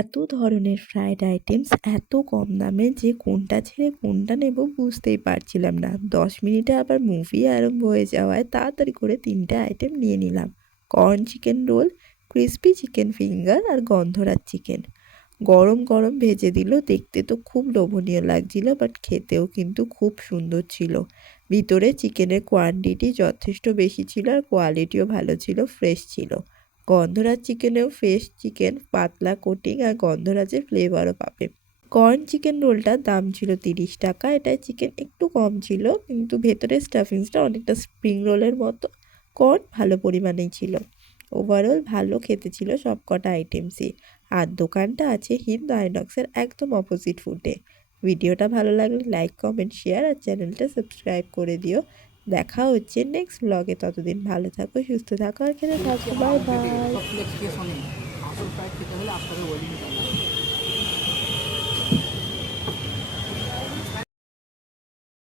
এত ধরনের fried items এত কম দামে যে কোনটা ছেড়ে কোনটা নেব বুঝতেই পারছিলাম না। 10 মিনিটে আবার মুভি আরম্ভ হয়ে যাওয়ায় তাড়াতাড়ি করে 3টে আইটেম নিয়ে নিলাম। Corn chicken roll, crispy chicken finger আর গন্ধরাজ চিকেন। গরম গরম ভেজে দিল, দেখতে তো খুব লোভনীয় লাগছিল, বাট খেতেও কিন্তু খুব সুন্দর ছিল। ভিতরে চিকেনের কোয়ান্টিটি যথেষ্ট বেশি ছিল আর কোয়ালিটিও ভালো ছিল, ফ্রেশ ছিল। গন্ধরাজ চিকেনেও ফ্রেশ চিকেন, পাতলা কোটিং আর গন্ধরাজের ফ্লেভারও পাবে। কর্ন চিকেন রোলটার দাম ছিল 30 টাকা। এটায় চিকেন একটু কম ছিল, কিন্তু ভেতরের স্টাফিংসটা অনেকটা স্প্রিং রোলের মতো। কর্ন ভালো পরিমাণেই ছিল। ওভারঅল ভালো খেতে ছিল সব কটা আইটেমসই। আর দোকানটা আছে হিন্দ আইনক্সের একদম অপোজিট ফুটে। ভিডিওটা ভালো লাগলে লাইক, কমেন্ট, শেয়ার আর চ্যানেলটা সাবস্ক্রাইব করে দিও। দেখা হচ্ছে নেক্সট ব্লগে। ততদিন ভালো থাকো, সুস্থ থাকো আর খেতে থাকো। Bye bye.